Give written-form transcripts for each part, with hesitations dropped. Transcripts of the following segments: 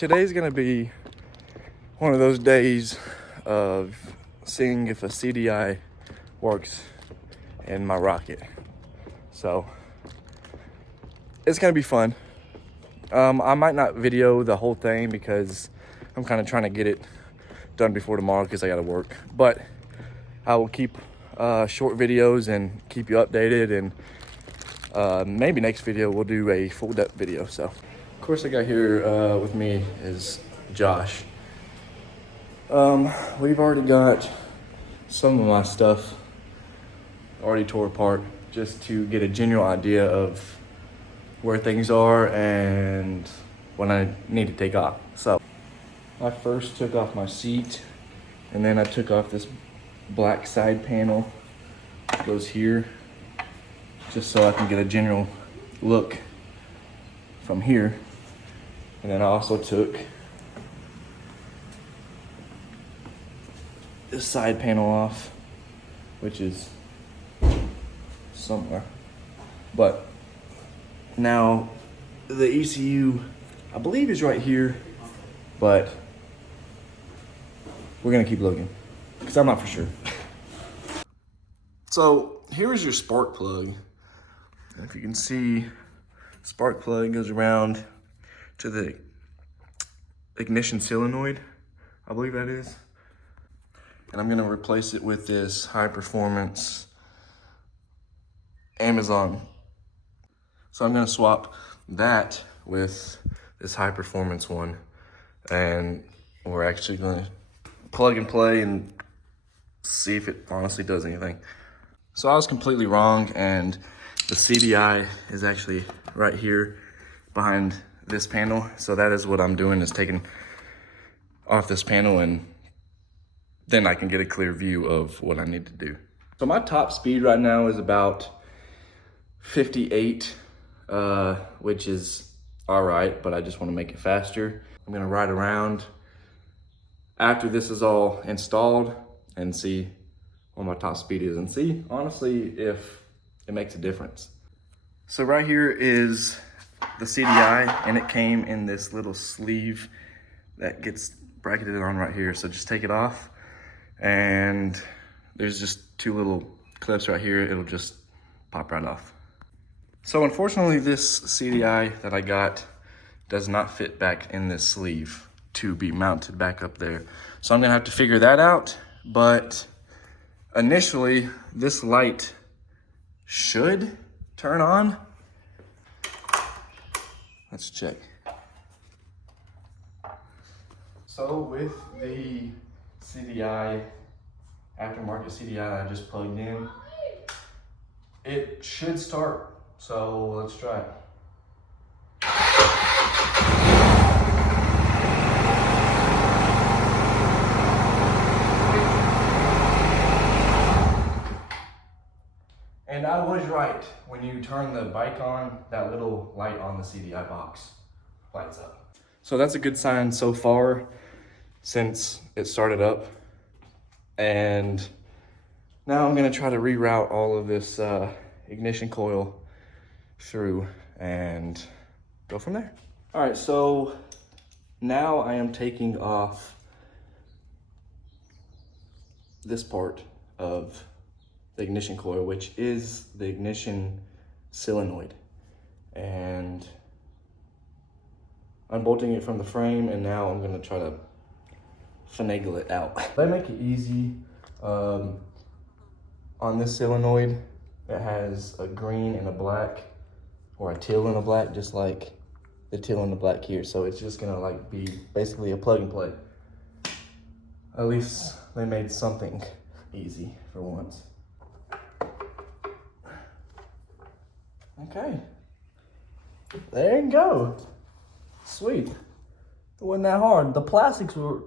today's gonna be one of those days of seeing if a CDI works in my rocket. So it's gonna be fun. I might not video the whole thing because I'm kind of trying to get it done before tomorrow because I gotta work. But I will keep short videos and keep you updated, and maybe next video we'll do a full depth video. So of course I got here with me is Josh. We've already got some of my stuff already tore apart just to get a general idea of where things are and when I need to take off. So I first took off my seat, and then I took off this black side panel that goes here, just so I can get a general look from here. And then I also took this side panel off, which is somewhere. But now the ECU, I believe, is right here, but we're gonna keep looking because I'm not for sure. So here is your spark plug. And if you can see, spark plug goes around to the ignition solenoid, I believe that is. And I'm gonna replace it with this high performance Amazon. So I'm gonna swap that with this high performance one, and we're actually gonna plug and play and see if it honestly does anything. So I was completely wrong, and the CDI is actually right here behind this panel. So that is what I'm doing, is taking off this panel, and then I can get a clear view of what I need to do. So my top speed right now is about 58, which is all right, but I just want to make it faster. I'm gonna ride around after this is all installed and see what my top speed is, and see honestly if it makes a difference. So right here is the CDI, and it came in this little sleeve that gets bracketed on right here. So just take it off, and there's just two little clips right here. It'll just pop right off. So unfortunately, this CDI that I got does not fit back in this sleeve to be mounted back up there. So I'm gonna have to figure that out. But initially, this light should turn on. Let's check. So with the CDI, aftermarket CDI I just plugged in, it should start. So let's try it. And I was right. When you turn the bike on, that little light on the CDI box lights up. So that's a good sign so far since it started up. And now I'm gonna try to reroute all of this ignition coil through and go from there. All right, so now I am taking off this part of the ignition coil, which is the ignition solenoid, and unbolting it from the frame, and now I'm gonna try to finagle it out. They make it easy. On this solenoid, it has a green and a black, or a teal and a black, just like the teal and the black here. So it's just gonna like be basically a plug and play. At least they made something easy for once. Okay, there you go. Sweet. It wasn't that hard. The plastics were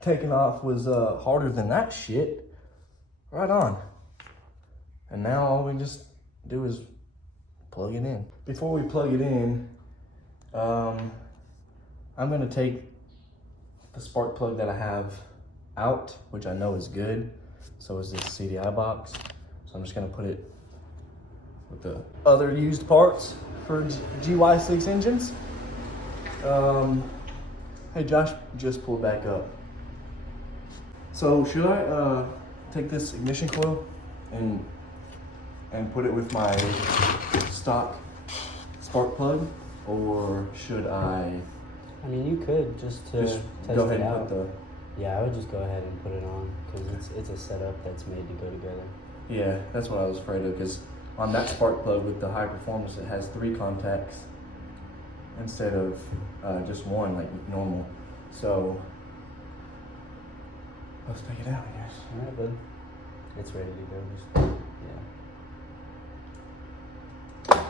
taken off was harder than that shit. Right on. And now all we just do is plug it in. Before we plug it in, I'm gonna take the spark plug that I have out, which I know is good. So is this CDI box. So I'm just gonna put it with the other used parts for GY6 engines. Hey, Josh just pulled back up. So should I take this ignition coil and put it with my stock spark plug, or should I? I mean, you could just test go ahead it and out. put the. Yeah, I would just go ahead and put it on because it's a setup that's made to go together. Yeah, that's what I was afraid of, because on that spark plug with the high performance, it has 3 contacts instead of just one like normal. So let's take it out, I guess. All right, bud. It's ready to go. Just, yeah.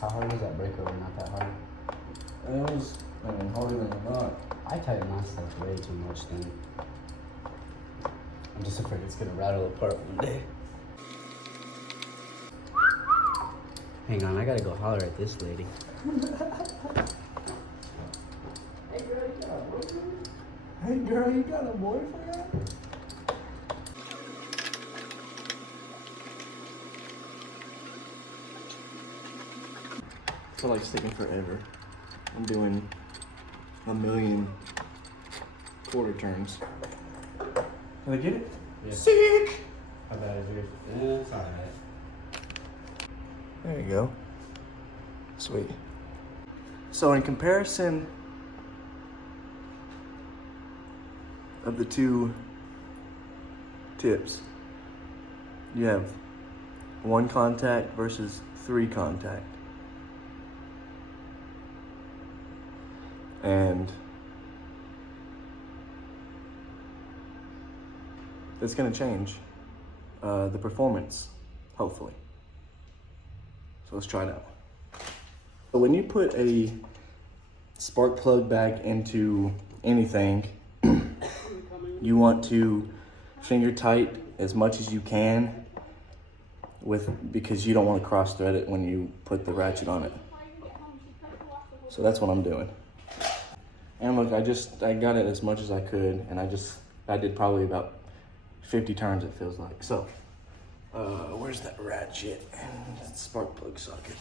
How hard was that breakover? Not that hard. It was, I mean, harder than not. I tighten my stuff way too much then. I'm just afraid it's gonna rattle apart one day. Hang on, I gotta go holler at this lady. Hey girl, you got a boyfriend? I feel like sticking forever. I'm doing 1,000,000 quarter turns. Can I get it? Yeah. Sick! How bad is yours? It's alright. There you go. Sweet. So in comparison of the 2 tips, you have 1 contact versus 3 contact. And it's going to change the performance, hopefully. So let's try it out. So when you put a spark plug back into anything, you want to finger tight as much as you can because you don't want to cross thread it when you put the ratchet on it. So that's what I'm doing. And look, I got it as much as I could, and I did probably about 50 turns, it feels like. So, where's that ratchet and that spark plug socket?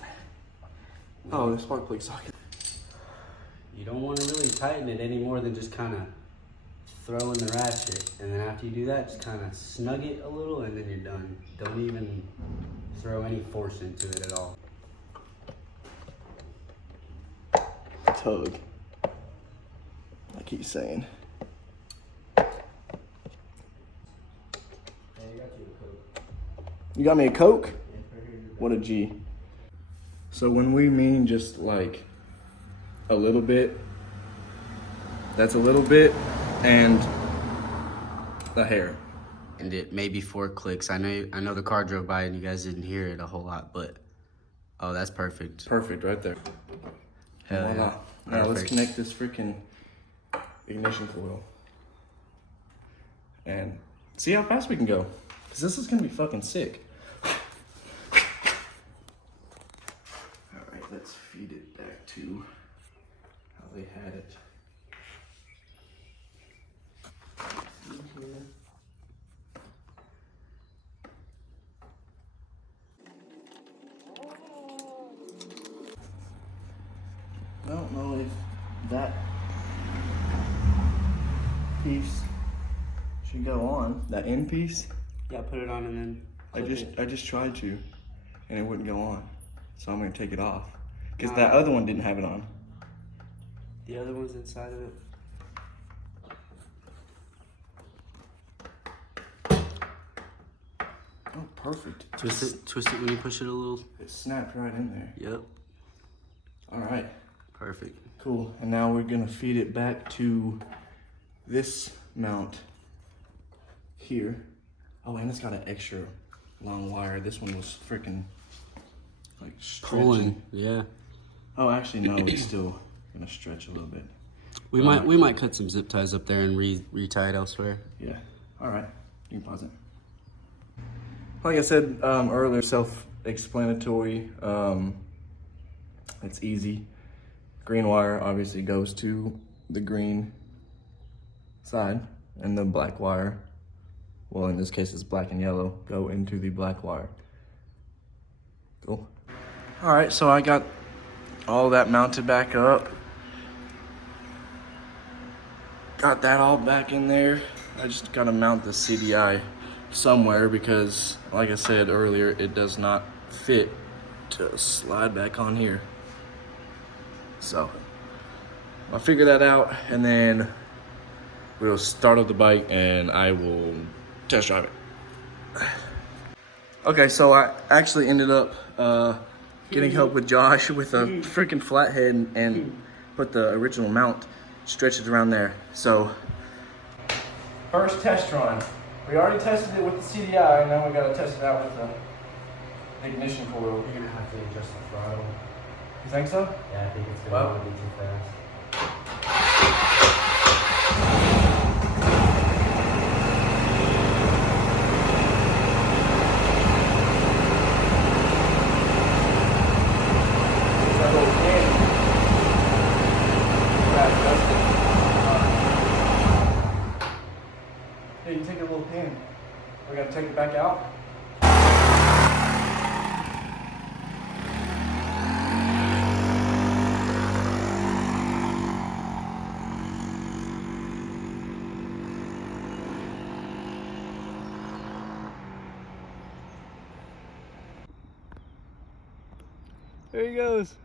Oh, the spark plug socket. You don't want to really tighten it any more than just kind of throw in the ratchet. And then after you do that, just kind of snug it a little, and then you're done. Don't even throw any force into it at all. Tug. I keep saying. You got me a Coke? What a G. So when we mean just like a little bit, that's a little bit and a hair. And it maybe 4 clicks. I know the car drove by and you guys didn't hear it a whole lot, but oh, that's perfect. Perfect right there. Hell yeah. Now let's connect this freaking ignition coil and see how fast we can go, because this is gonna be fucking sick. All right, let's feed it back to how they had it. I don't know if that piece should go on, that end piece. Yeah, put it on and then I just tried to, and it wouldn't go on. So I'm gonna take it off, because that other one didn't have it on. The other one's inside of it. Oh, perfect. Twist it when you push it a little. It snapped right in there. Yep. All right. Perfect. Cool. And now we're gonna feed it back to this mount here. Oh, and it's got an extra long wire. This one was freaking like stretching. Pulling. Yeah. Oh, actually no, it's still gonna stretch a little bit. We might cut some zip ties up there and retie it elsewhere. Yeah. All right. You can pause it. Like I said earlier, self-explanatory. It's easy. Green wire obviously goes to the green side, and the black wire, well, in this case it's black and yellow, go into the black wire. Cool. All right, so I got all that mounted back up. got that all back in there. I just gotta mount the CDI somewhere because, like I said earlier, it does not fit to slide back on here. So I'll figure that out, and then we'll start up the bike and I will test drive it. Okay, so I actually ended up getting help with Josh with a freaking flathead and put the original mount, stretch it around there. So first test run. We already tested it with the CDI, and now we gotta test it out with the ignition coil. You're gonna have to adjust the throttle. You think so? Yeah, I think it's gonna be too fast. Yeah, you take a little pin. We're gonna take it back out. There he goes.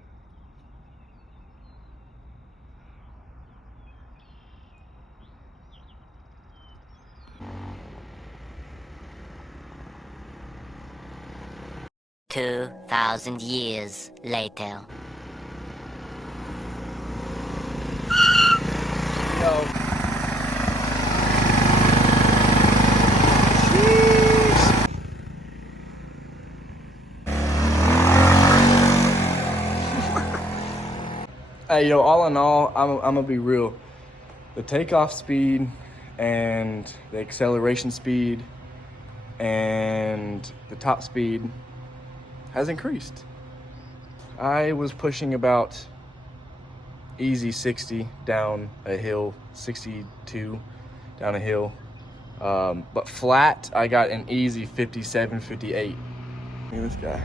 Years later. Yo. Hey, yo, all in all, I'm gonna be real. The takeoff speed and the acceleration speed and the top speed has increased. I was pushing about easy 60 down a hill, 62 down a hill. But flat, I got an easy 57, 58. Look at this guy.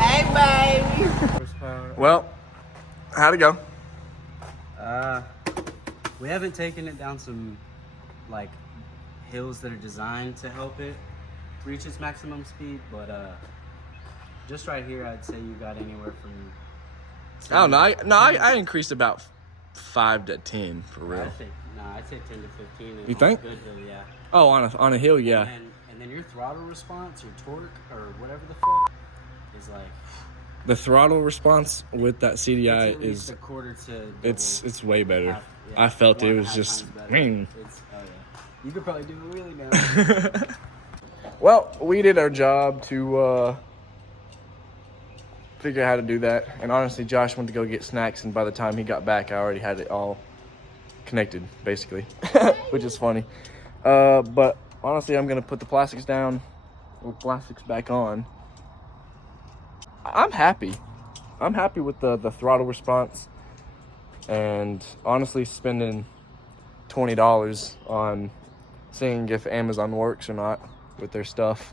Hey, baby! Horsepower. Well, how'd it go? We haven't taken it down some, like, hills that are designed to help it reach its maximum speed, but just right here, I'd say you got anywhere from. Oh no, I increased about 5 to 10 for real. I'd say 10 to 15. You think? A good hill, yeah. Oh, on a hill, yeah. And then your throttle response, your torque, or whatever the fuck, is like. The throttle response with that CDI is a quarter to double, it's way better. half, yeah, I felt it was just. You could probably do a wheelie now. Well, we did our job to figure out how to do that. And honestly, Josh went to go get snacks, and by the time he got back, I already had it all connected, basically, which is funny. But honestly, I'm gonna put the plastics down, or plastics back on. I'm happy. I'm happy with the throttle response, and honestly, spending $20 on seeing if Amazon works or not with their stuff,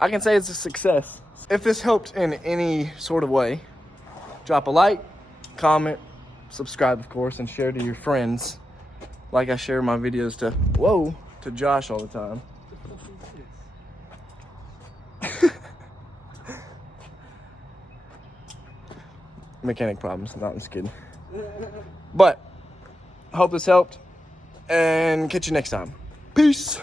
I can say it's a success. If this helped in any sort of way, drop a like, comment, subscribe, of course, and share to your friends, like I share my videos to Josh all the time. Mechanic problems, not just kidding. But hope this helped, and catch you next time. Peace.